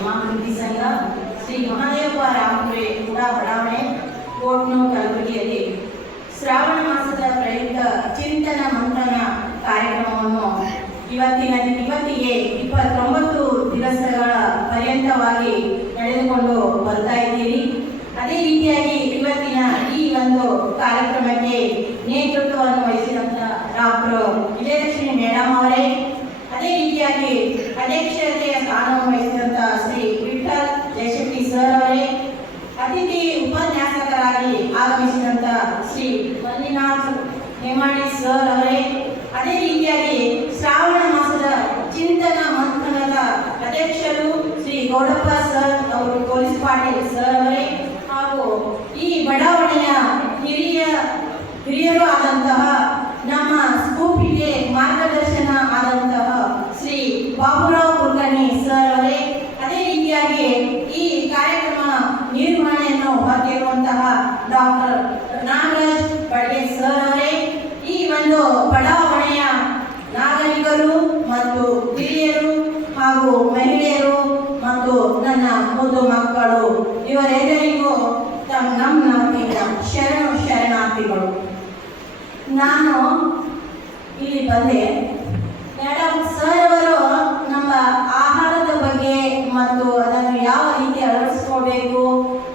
ಕ್ಷೇಮಾಭಿವೃದ್ಧಿ ಸಂಘ, ಶ್ರೀ ಮಹಾದೇವ ರಾಮಪುರಿ ಕೂಡ ಬಡಾವಣೆ, ಕೋಟ್ನೂರು, ಕಲಬುರಗಿಯಲ್ಲಿ ಶ್ರಾವಣ ಮಾಸದ ಪ್ರಯುಕ್ತ ಚಿಂತನ ಮಂಥನ ಕಾರ್ಯಕ್ರಮವನ್ನು ಇವತ್ತಿಗೆ 29 ದಿವಸಗಳ ಪರ್ಯಂತವಾಗಿ ನಡೆದುಕೊಂಡು ಬರ್ತಾ ಇದ್ದೀರಿ. ಅದೇ ರೀತಿಯಾಗಿ ಇವತ್ತಿನ ಈ ಒಂದು ಕಾರ್ಯಕ್ರಮಕ್ಕೆ ನೇತೃತ್ವವನ್ನು ವಹಿಸಿದಂಥ ಡಾಕ್ಟರ್ ವಿಜಯಲಕ್ಷ್ಮಿ ಮೇಡಮ್ ಅವರೇ, ಅದೇ ರೀತಿಯಾಗಿ ಅಧ್ಯಕ್ಷತೆಯ ಸ್ಥಾನವನ್ನು ವಹಿಸಿದಂಥ ಶ್ರೀ ವಿಠಲ್ ಜಯಶೆಟ್ಟಿ ಸರ್ ಅವರೇ, ಅತಿಥಿ ಉಪನ್ಯಾಸಕರಾಗಿ ಆಗಮಿಸಿದಂಥ ಶ್ರೀ ಮಂಜುನಾಥ್ ಹೇಮಾಡಿ ಸರ್ ಅವರೇ, ಅದೇ ರೀತಿಯಾಗಿ ಶ್ರಾವಣ ಮಾಸದ ಚಿಂತನ ಮಂಥನದ ಅಧ್ಯಕ್ಷರು ಶ್ರೀ ಗೌಡಪ್ಪ ಸರ್ ಅವರು, ಪೊಲೀಸ್ ಪಾಟೀಲ್ ಸರ್ ಅವರೇ, ಹಾಗೂ ಈ ಬಡಾವಣೆಯ ಹಿರಿಯರು ಆದಂತಹ ನಮ್ಮ ಸ್ಕೂಪಿಗೆ ಮಾರ್ಗದರ್ಶನ ಆದಂತಹ ಶ್ರೀ ಬಾಬುರಾವ್ ಕುಲಕರ್ಣಿ ಸರ್ ಅವರೇ, ಅದೇ ರೀತಿಯಾಗಿ ಈ ಕಾರ್ಯಕ್ರಮ ನಿರ್ವಹಣೆಯನ್ನು ಹೊಂದಿರುವಂತಹ ಡಾಕ್ಟರ್ ನಾಗರಾಜ್ ಬಡ್ಗೆ ಸರ್ ಅವರೇ, ಈ ಒಂದು ಬಡಾವಣೆಯ ನಾಗರಿಕರು ಮತ್ತು ಹಿರಿಯರು ಹಾಗೂ ಮಹಿಳೆಯರು ಮತ್ತು ನನ್ನ ಮುದ್ದು ಮಕ್ಕಳು, ಇವರೆಲ್ಲರಿಗೂ ನಮ್ಮ ಶರಣಾರ್ಥಿಗಳು. ನಾನು ಇಲ್ಲಿ ಬಂದೆ. ಮೇಡಮ್ ಸರ್ ಅವರು ನಮ್ಮ ಆಹಾರದ ಬಗ್ಗೆ ಮತ್ತು ಅದನ್ನು ಯಾವ ರೀತಿ ಅಳವಡಿಸ್ಕೋಬೇಕು,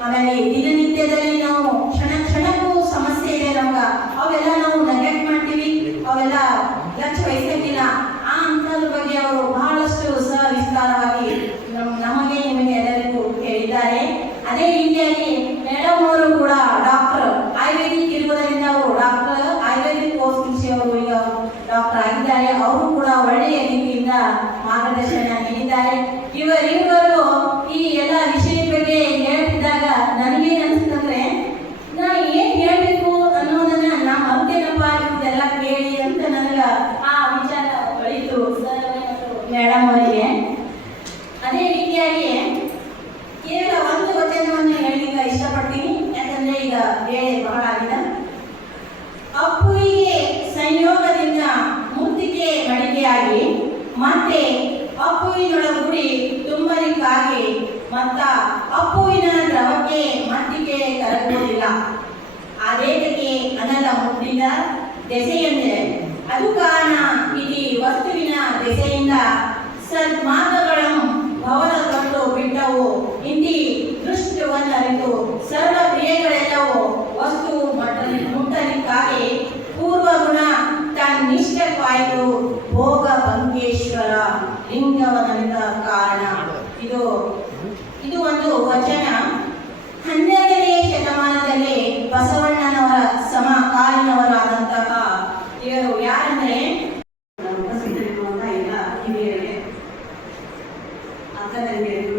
ಆಮೇಲೆ ದಿನನಿತ್ಯದಲ್ಲಿ ನಾವು ಕ್ಷಣಕ್ಕೂ ಸಮಸ್ಯೆ ಇದೆ ನಮ್ಗೆ, ಅವೆಲ್ಲ ನಾವು ನೆಗ್ಲೆಕ್ಟ್ ಮಾಡ್ತೀವಿ, ಅವೆಲ್ಲ ಲಕ್ಷ್ಯ ವಹಿಸೋಕ್ಕಿಲ್ಲ. ಆ ಅಂಥದ್ರ ಬಗ್ಗೆ ಅವರು ಬಹಳಷ್ಟು ಸವಿಸ್ತಾರವಾಗಿ ನಮಗೆ ನಿಮಗೆ ಎಲ್ಲರಿಗೂ ಹೇಳಿದ್ದಾರೆ. ಅದೇ ರೀತಿಯಾಗಿ ಮೇಡಮ್ ಅವರು ಕೂಡ ಡಾಕ್ಟರ್ ಆಯುರ್ವೇದಿಕ್ ಇರುವುದರಿಂದ ಅವರು ಡಾಕ್ಟರ್ ಆಯುರ್ವೇದಿಕ್ ಕೋರ್ಸ್ ಮುಗಿಸಿ ಅವರು ಈಗ ಡಾಕ್ಟರ್ ಆಗಿದ್ದಾರೆ. ಅವರು ಕೂಡ ಒಳ್ಳೆಯ ರೀತಿಯಿಂದ ಮಾರ್ಗದರ್ಶನ ನೀಡಿದ್ದಾರೆ. ಇವರಿಬ್ಬರು ಈ ಎಲ್ಲ ವಿಷಯದ ಬಗ್ಗೆ ಹೇಳ್ತಿದ್ದಾಗ ನನಗೇನು ಅನಿಸ್ತಂದ್ರೆ, ನಾ ಏನು ಹೇಳಬೇಕು ಅನ್ನೋದನ್ನ ನಾ ಮರ್ತೇನಪ್ಪ ಇದೆಲ್ಲ ಕೇಳಿ ಅಂತ ನನಗೆ ಆ ವಿಚಾರ ಬೆಳೀತು ಸರ್ ಮತ್ತು ಮೇಡಮ್ ಅವರಿಗೆ. ಅದೇ ರೀತಿಯಾಗಿ ಕೇವಲ ಒಂದು ವಚನವನ್ನು ಹೇಳಲಿಕ್ಕೆ ಇಷ್ಟಪಡ್ತೀನಿ, ಯಾಕಂದ್ರೆ ಈಗ ವೇಳೆ ಬಹಳ ಆಗಿದೆ. ಅಪ್ಪುವಿಗೆ ಸಂಯೋಗದಿಂದ ಮುತ್ತಿಗೆ ಮಡಿಕೆಯಾಗಿ ಮತ್ತೆ ಅಪ್ಪುವಿನೊಳಗೂಡಿ ತುಂಬಲಿಕ್ಕಾಗಿ ಮತ್ತ ಅಪ್ಪುವಿನ ದ್ರವಕ್ಕೆ ಮತ್ತಿಗೆ ಕರಗುವುದಿಲ್ಲ. ಆದೇತಕ್ಕೆ ಅನಲ ಮುಟ್ಟಿದ ದೆಸೆಯೆಂದರೆ ಅದು ಕಾರಣ ಇಡೀ ವಸ್ತುವಿನ ದೆಸೆಯಿಂದ ಸನ್ಮಾರ್ಗಗಳನ್ನು ಭವನ ತೊಟ್ಟು ಬಿಟ್ಟವು. ಇಂದಿ ದೃಷ್ಟವನ್ನರಿತು ಸರ್ವ ಕ್ರಿಯೆಗಳೆಲ್ಲವೂ ವಸ್ತು ಮುಟ್ಟಲಿಕ್ಕಾಗಿ ಪೂರ್ವಗುಣ ತನ್ನಿಷ್ಟಕ್ಕಾಯಿತು ಭೋಗ ಭಂಗೇಶ್ವರ ಲಿಂಗವನಂತ ಕಾರಣ. ಇದು ಒಂದು ವಚನ 12ನೇ ಶತಮಾನದಲ್ಲಿ ಬಸವಣ್ಣನವರ ಸಮಕಾಲೀನವರಾದಂತಹ ಇವರು ಯಾರಂದ್ರೆ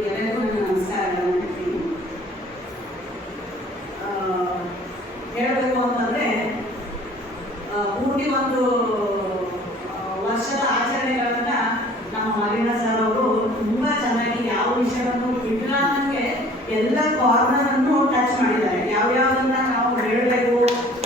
ಎಲ್ಲರಿಗೂ ನನ್ನ ನಮಸ್ಕಾರಗಳನ್ನು ಹೇಳ್ತೀನಿ. ಹೇಳಬೇಕು ಅಂತಂದರೆ ಪೂರ್ತಿ ಒಂದು ವರ್ಷದ ಆಚರಣೆಗಳನ್ನ ನಮ್ಮ ಮರಿನಾ ಸರ್ ಅವರು ತುಂಬ ಚೆನ್ನಾಗಿ ಯಾವ ವಿಷಯವನ್ನು ಬಿಟ್ಟಿಲ್ಲ ಅನ್ನೋಕ್ಕೆ ಎಲ್ಲ ಕಾರ್ನರನ್ನು ಟಚ್ ಮಾಡಿದ್ದಾರೆ. ಯಾವ್ಯಾವುದನ್ನ ನಾವು ಹೇಳಬೇಕು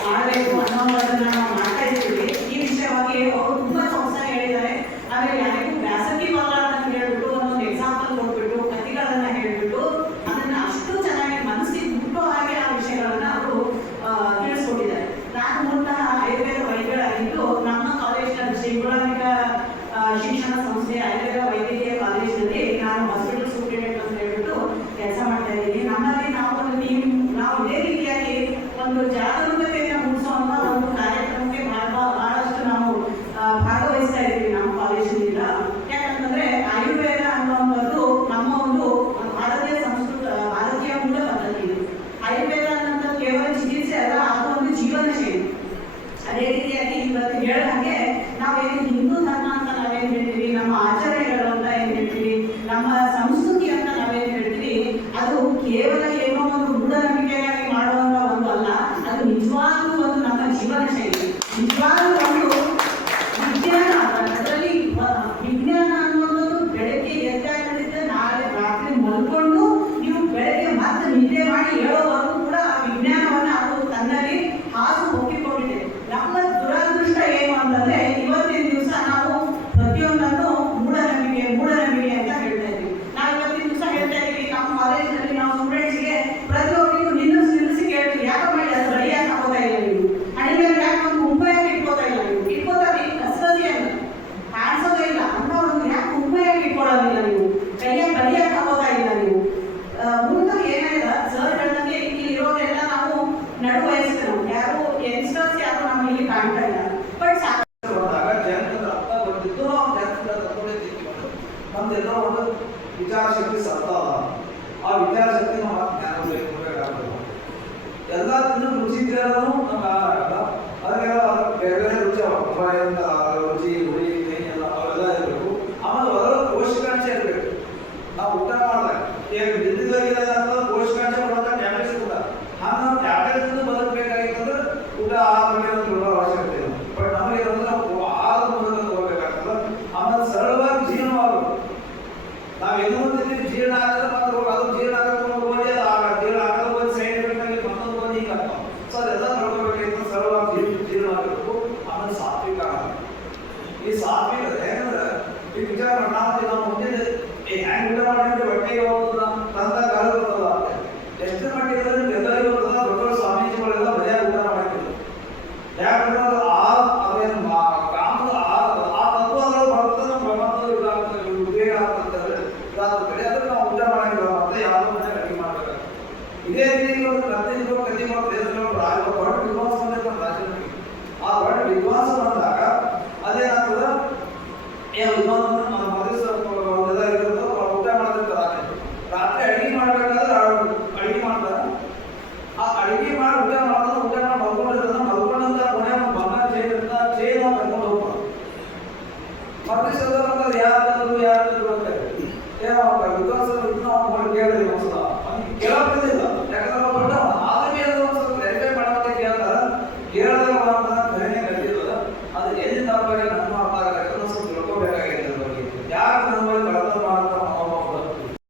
ಮಾಡಬೇಕು ಅನ್ನೋದನ್ನ ನಾವು ಮಾಡ್ತಾ ಇರ್ತೀವಿ. ಈ ವಿಷಯವಾಗಿ ಅವರು ತುಂಬ ಸೊಗಸಾಗಿ ಹೇಳಿದ್ದಾರೆ. ಆಮೇಲೆ ಯಾರಿಗೂ ಬ್ಯಾಸಗಿ ಬಲ್ಲ ಅಂತ ಹೇಳ್ಬಿಟ್ಟು ಒಂದೊಂದು ಎಕ್ಸಾಂಪಲ್ ಕೊಟ್ಬಿಟ್ಟು ಕಥೆಗಳನ್ನ ಹೇಳ್ಬಿಟ್ಟು ಅದನ್ನ ಅಷ್ಟು ಚೆನ್ನಾಗಿ ಮನಸ್ಸಿಗೆ ಮುಟ್ಟೋ ಹಾಗೆ ಆ ವಿಷಯಗಳನ್ನ ಅವರು ತಿಳಿಸ್ಕೊಟ್ಟಿದ್ದಾರೆ. ನಾನು ಮೂಲತಃ ಆಯುರ್ವೇದ ವೈದ್ಯರಾಗಿದ್ದು ನಮ್ಮ ಕಾಲೇಜಿನ ಶ್ರೀ ಗುಣಾತ್ಮಕ ಶಿಕ್ಷಣ ಸಂಸ್ಥೆ ಆಯುರ್ವೇದ ವೈದ್ಯಕೀಯ ಕಾಲೇಜಿನಲ್ಲಿ ನಾನು ಹಾಸ್ಪಿಟಲ್ ಸೂಪರಿಂಟೆಂಡೆಂಟ್ ಅಂತ ಹೇಳ್ಬಿಟ್ಟು ಕೆಲಸ ಮಾಡ್ತಾ ಇದ್ದೀನಿ. ನಮ್ಮಲ್ಲಿ ನಾವು ಒಂದು ಟೀಮ್, ನಾವು ಇದೇ ರೀತಿಯಾಗಿ ಒಂದು ಜಾಗರೂಕತೆಯನ್ನು ಮೂಡಿಸುವಂತ ಒಂದು ಕಾರ್ಯಕ್ರಮಕ್ಕೆ ಬಹಳಷ್ಟು ನಾವು ಭಾಗವಹಿಸ್ತಾ ಇದ್ದೀವಿ ನಮ್ಮ ಕಾಲೇಜಿನಿಂದ. ಯಾಕಂತಂದ್ರೆ ಆಯುರ್ವೇದ ಅನ್ನುವಂಥದ್ದು ನಮ್ಮ ಒಂದು ಭಾರತೀಯ ಮೂಲ ಪದ್ಧತಿ. ಆಯುರ್ವೇದ ಅನ್ನೋದು ಕೇವಲ ಚಿಕಿತ್ಸೆ ಅಲ್ಲ, ಅದು ಒಂದು ಜೀವನ ಶೈಲಿ. ಅದೇ ರೀತಿಯಾಗಿ ಇವತ್ತು ಹೇಳ ಹಾಗೆ ನಾವೇನು ಹಿಂದೂ ಧರ್ಮ ಅಂತ ನಾವೇನು ಹೇಳ್ತೀವಿ, ನಮ್ಮ ಆಚರಣೆಗಳು ಅಂತ ಏನು ಹೇಳ್ತೀವಿ, ನಮ್ಮ ಸಂಸ್ಕೃತಿ ಅಂತ ನಾವೇನು ಹೇಳ್ತೀವಿ, ಅದು ಕೇವಲ ಏನೋ ಒಂದು ಮೂಢನಂಬಿಕೆಯಾಗಿ ಮಾಡುವಂತ ಒಂದು ಅಲ್ಲ, ಅದು ನಿಜವಾಗ್ಲೂ ಒಂದು ನಮ್ಮ ಜೀವನ ಶೈಲಿ, ನಿಜವಾಗ್ಲೂ ಒಂದು ವಿಜ್ಞಾನ. ಅದರಲ್ಲಿ ವಿಜ್ಞಾನ ಅನ್ನೋದು ಬೆಳಗ್ಗೆ ಎದ್ದಾಗಲಿದ್ದ ನಾಳೆ ರಾತ್ರಿ ಮಲ್ಕೊಂಡು ನೀವು ಬೆಳಗ್ಗೆ ಮತ್ತೆ ನಿದ್ದೆ ಮಾಡಿ ಹೇಳೋವರೆಗೂ ಕೂಡ ಆ ವಿಜ್ಞಾನವನ್ನು ಅದು ತನ್ನಲ್ಲಿ ಹಾಸು ಒಪ್ಪಿಕೊಂಡಿದೆ. ನಮ್ಮ ದುರಾದೃಷ್ಟ ಏನು ಅಂತಂದ್ರೆ ಇವತ್ತಿನ ದಿವಸ ನಾವು ಪ್ರತಿಯೊಂದನ್ನು ಮೂಢನಂಬಿಕೆ ಅಂತ ಹೇಳ್ತಾ ಇದ್ದೀವಿ. ನಾವು ಇವತ್ತಿನ ದಿವಸ ಹೇಳ್ತಾ ಸತ್ತ ಆ ವಿದ್ಯಾಶಕ್ತಿ ನಮ್ಮ ಜ್ಞಾನ ಬೇಕಾಗ್ತದೆ. ಎಲ್ಲ ತಿಂದು ರುಚಿ ತಿಳಿಯೋದು ನಮ್ಗೆ ಆಗಲ್ಲ. ಅದಕ್ಕೆಲ್ಲ ಬೇರೆ ಬೇರೆ ರುಚಿ ರುಚಿ ಹುಳಿ ಎಲ್ಲ ಅವೆಲ್ಲ ಇರಬೇಕು. ಆಮೇಲೆ ಹೊರ ಪೋಷಕಾಂಶ ಇರಬೇಕು. ನಾವು ಊಟ ಮಾಡಿದಾಗ ಈಗ ಬಿದ್ದಿದ್ದವರಿಗೆ ಪೋಷಕಾಂಶ ಕೊಡೋದ ಟ್ಯಾಬ್ಲೆಟ್ಸ್ ಕೂಡ ಹಾಗೆ ನಾವು ಟ್ಯಾಬ್ಲೆಟ್ಸ್ ಬದುಕಬೇಕಾಗಿತ್ತಂದ್ರೆ ಊಟ ಆಹಾರ ಅವಶ್ಯಕತೆ ಇಲ್ಲ. ಬಟ್ ನಮಗೆ ನಾವು ಆಹಾರದ ಮೂಲಕ ತಗೋಬೇಕಾಗ್ತದೆ. ಆಮೇಲೆ ಸರಳವಾಗಿ ಜೀರ್ಣವಾಗಬೇಕು. ನಾವು ಏನು ತಿಂತೀವಿ ಜೀರ್ಣ ಆಗಲ್ಲ ಮತ್ತು ಅದು ಜೀರ್ಣ ಆಗಕ್ಕೆ ಹೋಗಿ ಅದು ಆಗ ಜೀರ್ಣ ಆಗಲ್ಲ ಒಂದು ಸೈಡ್ ಎಫೆಕ್ಟ್ ಆಗಿ ಮತ್ತೊಂದು ಒಂದು ಈಗ ಆಗ್ತಾವೆ. ಸೊ ಅದೆಲ್ಲ ತಗೊಳ್ಬೇಕಾಗಿತ್ತು ಸರಳವಾಗಿ ಜೀರ್ಣ ಆಗಬೇಕು. ಆಮೇಲೆ ಸಾತ್ವಿಕ ಆಹಾರ. ಈ ಸಾತ್ವಿಕ ಯಾಕಂದ್ರೆ ಈ ವಿಚಾರ ನಾವು ಮುಂದಿನ ಹ್ಯಾಂಗ್ ಊಟ ಮಾಡಿದ್ರೆ ಹೊಟ್ಟೆಗೆ ಹೋಗೋದ ತಂದ ಕಾಲ ಬರ್ತದ. ಎಷ್ಟು ಮಟ್ಟಿಗೆ ಎಲ್ಲರಿಗೂ ಬರ್ತದ. ದೊಡ್ಡ ಸ್ವಾಮೀಜಿಗಳೆಲ್ಲ ಮರ್ಯಾದೆ ಊಟ ಮಾಡಿದ್ರು. ಯಾಕಂದ್ರೆ ಅದೇನು ಕಾಮದ ಆ ತತ್ವ ಅದ್ರಲ್ಲಿ ಬರ್ತದೆ. ಬ್ರಹ್ಮತ್ವ ಇದಾಗ್ತದೆ, ಉದ್ವೇಗ ಆಗ್ತದೆ, ಇದಾಗ್ತದೆ. ಅದಕ್ಕೆ ನಾವು ಊಟ ಮಾಡಿಲ್ಲ ಅಂತ ಯಾವುದೋ ಮನೆ ಅಡುಗೆ ಮಾಡಬೇಕಾಗ್ತದೆ. ಇದೇ ರೀತಿ ಒಂದು ಕತ್ತಿ ದೊಡ್ಡ ವಿದ್ವಾಂಸ ಬಂದಿರ್ತಾನೆ ರಾಜ್ಯದಲ್ಲಿ. ಆ ದೊಡ್ಡ ವಿದ್ವಾಂಸ ಬಂದಾಗ ಅದೇನಾಗ್ತದ ವಿದ್ವಾಂಸ ಊಟ ಮಾಡ್ತಿರ್ತಾರೆ. ರಾತ್ರಿ ಅಡಿಗೆ ಮಾಡ್ಬೇಕಾದ್ರೆ ಅಡಿಗೆ ಮಾಡ್ತಾರೆ. ಆ ಅಡಿಗೆ ಮಾಡಿ ಊಟ ಮಾಡೋದು ಊಟ ಮಾಡಿ ಮಲ್ಕೊಂಡಿರ್ತಾನೆ. ಮಲ್ಕೊಂಡಂತ ಕೊನೆ ಬಂಗಾರ ಚೇನ್ ಇರ್ತಾನೆ. ಚೇನ್ ಕರ್ಕೊಂಡು ಹೋಗ್ತಾರೆ. ಮತ್ತೆ ಸಂದರ್ಭ ಯಾರು ಅಂತ ವಿದ್ವಾಂಸರು ಕೇಳಿದ್ರಿ ಒಂದ್ಸಲ ಅವ್ನಿಗೆ ಕೇಳೋದಿಲ್ಲ. ಯಾಕಂದ್ರೆ ದೊಡ್ಡ ಆದ್ರೆ ಒಂದ್ಸಲ ವೆರಿಫೈ ಮಾಡೋದಕ್ಕೆ ಕೇಳ್ತಾರ. ಕೇಳದಾಗ ಕರೆನೇ ಕಟ್ಟಿರೋದ ಅದು